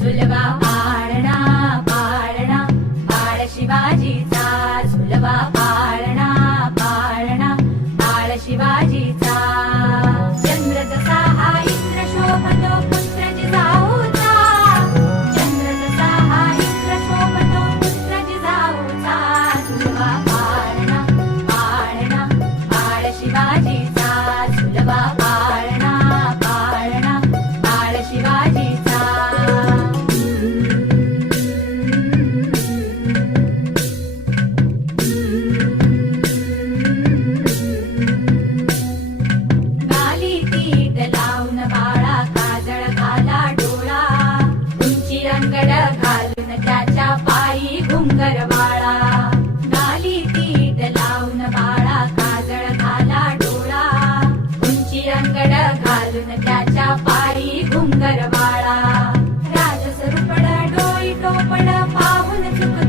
झुलवा पाळणा पाळणा बाळ शिवाजीचा, झुलवा पाळणा पाळणा बाळ शिवाजीचा. चंद्र जसा हा इंद्र शोभतो पुत्र जिजाऊचा, चंद्र जसा हा इंद्र शोभतो पुत्र जिजाऊचा. झुलवा पाळणा पाळणा बाळ शिवाजीचा, झुलवा पाळणा पाळणा बाळ शिवाजीचा. गाली तीट लावून बाळा काजळ घाला डोळा, उंची अंगड घालून त्याच्या पायी घुंगर वाळा. गाली तीट लावून बाळा काजळ घाला डोळा, उंची अंगड घालून त्याच्या पायी घुंगर वाळा. राजसरुपड डोई टोपड पाहून चुक